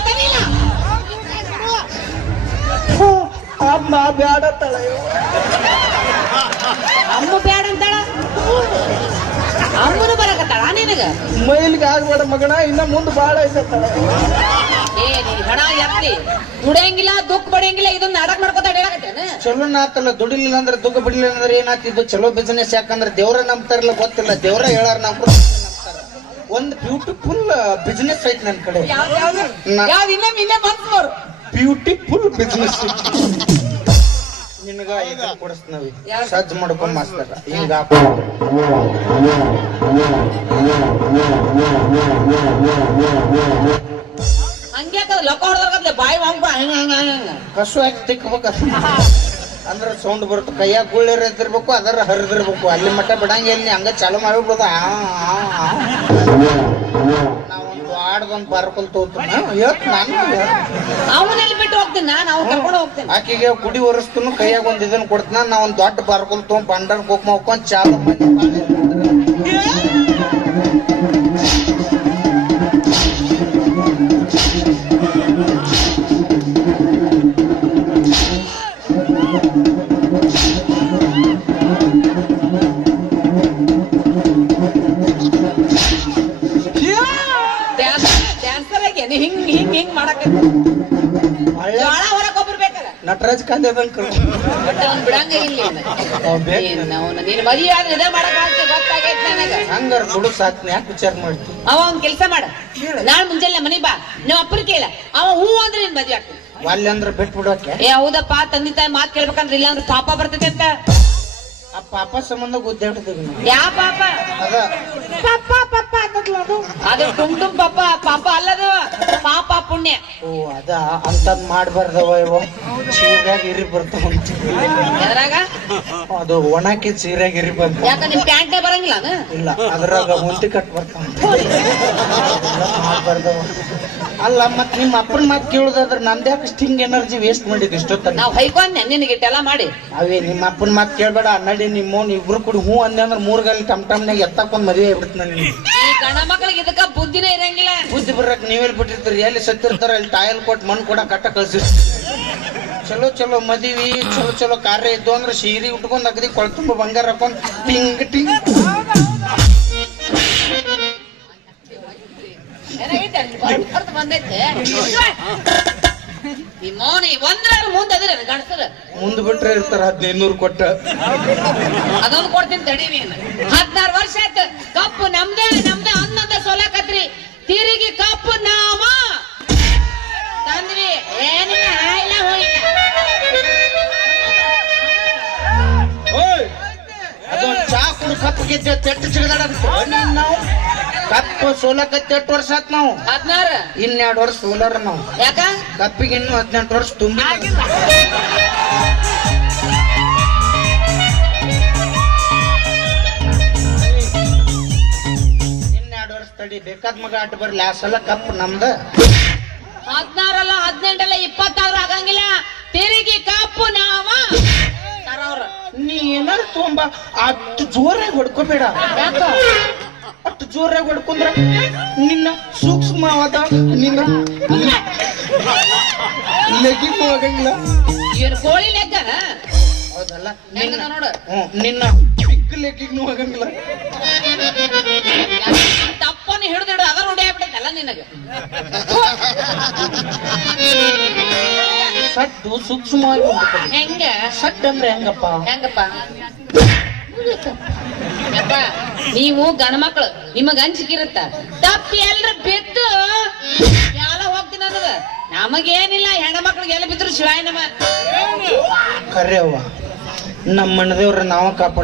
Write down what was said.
ತನಿಲ್ಲ ಅಮ್ಮ ಬ್ಯಾಡ ಅಮ್ಮ ಬ್ಯಾಡ ಅಂತಾಳ? ಅಮ್ಮನು ಬರಕತ್ತಾಳ ನಿನಗ? ಮೈಲಿಗೆ ಆಗ್ಬೇಡ ಮಗನ ಇನ್ನ ಮುಂದೆ ಬಾಳ ಏ ನೀ ಹೆಣ ಎತ್ತಿ. ದುಡಿಯಂಗಿಲ್ಲ ದುಃಖ ಪಡೆಯಂಗಿಲ್ಲ ಇದನ್ನ ನಾಟಕ ಮಾಡ್ಕೊತ ಚಲೋ ನಾತಲ್ಲ ದುಡಿಲಿಲ್ಲ ಅಂದ್ರೆ ದುಃಖ ಬಿಡ್ಲಿಲ್ಲ ಅಂದ್ರೆ ಏನಾಗ್ತಿದ್ದು ಚಲೋ ಬಿಸ್ನೆಸ್ ಯಾಕಂದ್ರೆ ದೇವ್ರ ನಂಬ್ತಾರಲ್ಲ ಗೊತ್ತಿಲ್ಲ. ದೇವ್ರ ಹೇಳಾರ ನಾವು ಒಂದು ಬ್ಯೂಟಿಫುಲ್ ಬಿಸ್ನೆಸ್ ಐತಿ ನನ್ನ ಕಡೆ. ಬ್ಯೂಟಿಫುಲ್ ಬಿಸ್ನೆಸ್ ನಿನಗ ಇದನ್ನ ಕೊಡಿಸ್ತೀವಿ ಸಜ್ಜ ಮಾಡ್ಕೊಂಡ್ ಮಾಸ್ತಾರ. ಹಿಂಗ ಹಂಗ್ಯಾಕದ ಬಾಯಿ ವಾಂಪ ಹಂಗ ಹಂಗ ಕಸು ಹಾಕಿ ತಿಕ್ಬೇಕ. ಅಂದ್ರೆ ಸೌಂಡ್ ಬರುತ್ತೆ. ಕೈಯಾಗ ಗುಳ್ಳಿರ ಇದ್ದಿರ್ಬೇಕು ಅದರ ಹರಿದಿರ್ಬೇಕು. ಅಲ್ಲಿ ಮಟ್ಟ ಬಿಡಂಗಿಲ್ಲ ಹಂಗ ಚಾಲು ಮಾಡಿಬಿಡೋದು ನಾವೊಂದು ಆಡ್ದೊಂದು ಬಾರ್ಕೊಲ್ ತೋತೀನಿ ಹೇಳ್ತ ನಾನು ಅವನಲ್ಲಿ ಬಿಟ್ಟು ಹೋಗ್ತೀನಿ ನಾನು ಅವ್ನು ಕರ್ಕೊಂಡು ಹೋಗ್ತೀನಿ. ಆಕೆಗೆ ಗುಡಿ ಒರೆಸ್ತನು ಕೈಯಾಗ ಒಂದ್ ಇದನ್ನ ಕೊಡ್ತಾನ. ನಾ ಒಂದ್ ದೊಡ್ಡ ಬಾರ್ಕೊಂಡ್ ತೊಗೊಂಡು ಬಂಡರ್ ಕುಕ್ಮ ಹೋಗ್ಕೊಂಡ್ ಚಾಲು ಮಾಡಿ. ಜೋಳ ಹೊರಕ್ ಒಬ್ರು ಬೇಕಲ್ಲ ನಟರಾಜ್ ಕಾಂತಿ ಅದಂಗ್ ಬಟ್ ಅವ್ನು ಬಿಡಂಗ ಇಲ್ಲ ಅವ್ನ್. ನೀನ್ ಮದುವೆ ಆದ್ರೆ ಇದೇ ಮಾಡಕ್ ಆಗ್ತದೆ ಗೊತ್ತಾಗೈತೆ ನನಗ. ಹಂಗಾರ ದುಡು ಸಾತ್ನ ಯಾಕೆ ವಿಚಾರ ಮಾಡ್ತಿ? ಅವ ಒಂದ್ ಕೆಲ್ಸ ಮಾಡ. ನಾಳೆ ಮುಂಜಾನೆ ಮನಿ ಬಾ. ನೀವು ಅಪ್ಪನ ಕೇಳ. ಅವ ಹೂ ಅಂದ್ರೆ ನೀನ್ ಮದ್ವೆ ಆಗ್ತೀನಿ ಅಲ್ಲಿ ಅಂದ್ರೆ ಬಿಟ್ಟು ಬಿಡೋಕೆ ಏ ಹೌದಪ್ಪ ತಂದೆ ತಾಯಿ ಮಾತ್ ಕೇಳ್ಬೇಕಂದ್ರೆ ಇಲ್ಲ ಅಂದ್ರೆ ಪಾಪ ಬರ್ತೈತೆ ಅಂತ. ಆ ಪಾಪ ಸಂಬಂಧ ಗುದ್ದಾಡ್ತೀವಿ ನಾವು. ಯಾ ಪಾಪ? ಅದ. ಪಾಪ ಪಾಪ ಅದು. ಅದು ಟುಮ್ ಟುಮ್ ಪಾಪ ಪಾಪ ಅಲ್ಲದು. ಪಾಪ ಪುಣ್ಯ. ಓ ಅದ. ಅಂತದ್ ಮಾಡ್ಬಾರ್ದವ ಇವ. ಸೀರ್ಯಾಗ ಇರಿ ಬರ್ತಾವ ಎದ್ರಾಗ? ಅದು ಒಣಕಿ ಸೀರ್ಯಾಗ ಇರಿ ಬರ್ತ ಯಾಕ ನಿಮ್ ಪ್ಯಾಂಟೇ ಬರಂಗಿಲ್ಲ ಅದ? ಇಲ್ಲ ಅದ್ರಾಗ ಮುಂತಿ ಕಟ್ ಬರ್ತಾವ. ಮಾಡ್ಬಾರ್ದವ. ಅಲ್ಲ ಮತ್ ನಿಮ್ಮ ಅಪ್ಪನ ಮಾತು ಕೇಳುದಾದ್ರ ನಂದ್ಯಾಕೆ ಸ್ಟಿಂಗ್ ಎನರ್ಜಿ ವೇಸ್ಟ್ ಮಾಡಿದ್ ಇಷ್ಟೊತ್ತ ನಾವು ಹೈಕೊಂಡ್ ನಿನಗೆ ಇಟ್ಟೆಲ್ಲ ಮಾಡಿ. ಅವೇ ನಿಮ್ಮ ಅಪ್ಪನ ಮಾತು ಕೇಳ್ಬೇಡ ನಡಿ ನಿಮ್ಮೋನ್ ಇಬ್ರು ಕೂಡ ಹೂ ಅಂದೆ ಅಂದ್ರೆ ಮೂರ್ ಗಾಲಿ ಟಮ್ ಟಮ್ನಾಗ ಎತ್ತಕೊಂಡ್ ಮದುವೆ ಆಗ್ಬಿಡ್ತ ನನಗೆ. ಈ ಗಣ ಮಕ್ಳಿಗೆ ಇದಕ್ಕ ಬುದ್ಧಿನೇ ಇರಂಗಿಲ್ಲ. ಬುದ್ಧಿ ಬರಕ್ ನೀವೆಲ್ಲಿ ಬಿಟ್ಟಿರ್ತೀರಿ? ಎಲ್ಲಿ ಸತ್ತಿರ್ತಾರ ಅಲ್ಲಿ ಟಾಯಲ್ ಕೊಟ್ಟು ಮಣ್ಣು ಕೂಡ ಕಟ್ಟ ಕಳ್ಸಿರ್ತೀರಿ ಚಲೋ ಚಲೋ ಮದಿವಿ ಚಲೋ ಚಲೋ ಕಾರ್ಯ ಇದ್ದು ಅಂದ್ರೆ ಸೀರೆ ಉಟ್ಕೊಂಡು ಅಗದಿ ಕೊಳ್ತುಂಬ ಬಂಗಾರ ಹಾಕೊಂಡ್ ಟಿಂಗ್ ಟಿಂಗ್. ಏನಾಗೈತೆ? ಬಂದೈತೆ. ಈ ಮೋನಿ ಒಂದ್ರ ಮುಂದೆ ಅದ್ರ ಗಂಡಸರ. ಮುಂದ್ ಬಿಟ್ರೆ ಇರ್ತಾರ ಹದಿನೈದು ಕೊಟ್ಟ. ಅದೊಂದು ಕೊಡ್ತೀನಿ ತಡಿ ನೀನು. ಹದಿನಾರು ವರ್ಷ ಆಯ್ತು. ಕಪ್ಪು ನಮ್ದೇ ನಮ್ದೇ ಅನ್ನದ ಸೊಲಕತ್ರಿ. ತಿರುಗಿ ಕಪ್ಪು ನಾಮ. ತಂದ್ವಿ. ಏನಿಲ್ಲ ಇಲ್ಲ ಹೋಗಿಲ್ಲ ಅದೊಂದ್ ಚಾ ಕುಡ್ ಕಪ್ಪು ಗೆದ್ದೆ ತೆಟ್ಟು ಸಿಗದಾಡ ನಾವು ಕಪ್ಪು ಸೋಲಕತ್ತಿ ಎಷ್ಟು ವರ್ಷ ಆತ್ ನಾವು? ಹದಿನಾರ. ಇನ್ನೆರಡು ವರ್ಷ ಸೋಲರ್ ನಾವು. ಯಾಕ? ಕಪ್ಪಿಗೆ ಇನ್ನು ಹದಿನೆಂಟು ವರ್ಷ ತುಂಬಿ ಇನ್ನೆರಡು ವರ್ಷ ತಡಿ ಬೇಕಾದ ಮಗ ಅಡ್ಡ ಬರ್ಲಿ. ಆ ಸಲ ಕಪ್ಪು ನಮ್ದು. ಹದಿನಾರಲ್ಲ ಹದಿನೆಂಟಲ್ಲ ಇಪ್ಪತ್ತಾದ್ರೂ ಆಗಂಗಿಲ್ಲ. ತಿರುಗಿ ಕಪ್ಪು ನಾವ. ನೀ ಏನಾರು ತುಂಬಾ ಅಷ್ಟು ಜೋರಾಗಿ ಹೊಡ್ಕೋಬೇಡ. ಯಾಕ? ಅಷ್ಟು ಜೋರಾಗಿ ಹೊಡ್ಕೊಂಡ್ರ ನಿನ್ನ ಸೂಕ್ಷ್ಮವಾದ ನಿನ್ನ ಲೆಗಿಗೂ ಆಗಂಗಿಲ್ಲ ಏನ್ ಕೋಳಿ ಲೆಕ್ಕ ಹೌದಲ್ಲ ನಿನ್ನ ನೋಡು. ನಿನ್ನ ಪಿಕ್ ಲೆಗಿಗೂ ಆಗಂಗಿಲ್ಲ ತಪ್ಪನ್ನು ಹಿಡಿದಿಡು ಅದ ನೋಡಿ ಆಗ್ಬಿಟ್ಟಲ್ಲ ನಿನಗೆ. ಸಟ್ಟು ಸೂಕ್ಷ್ಮವಾಗಿ. ಹೆಂಗ? ಸಟ್ ಅಂದ್ರೆ ಹೆಂಗಪ್ಪ? ಹೆಂಗಪ್ಪ? ನೀವು ಗಂಡ ಮಕ್ಳು, ನಿಮಗ ಅಂಜಿಕಿರುತ್ತ. ತಪ್ಪಿ ಎಲ್ರ ಬಿದ್ದು ಯಾಲ ಹೋಗ್ತೀನಿ ಅನ್ನದ ನಮಗೇನಿಲ್ಲ, ಹೆಣ್ಣ ಮಕ್ಳಿಗೆ ಎಲ್ಲ ಬಿದ್ರು ಶಿವಾಯ ನಮ. ಕರೆಯವ್ವ ನಮ್ಮ ಮನದೇವ್ರ ನಾವ ಕಾಪಾಡ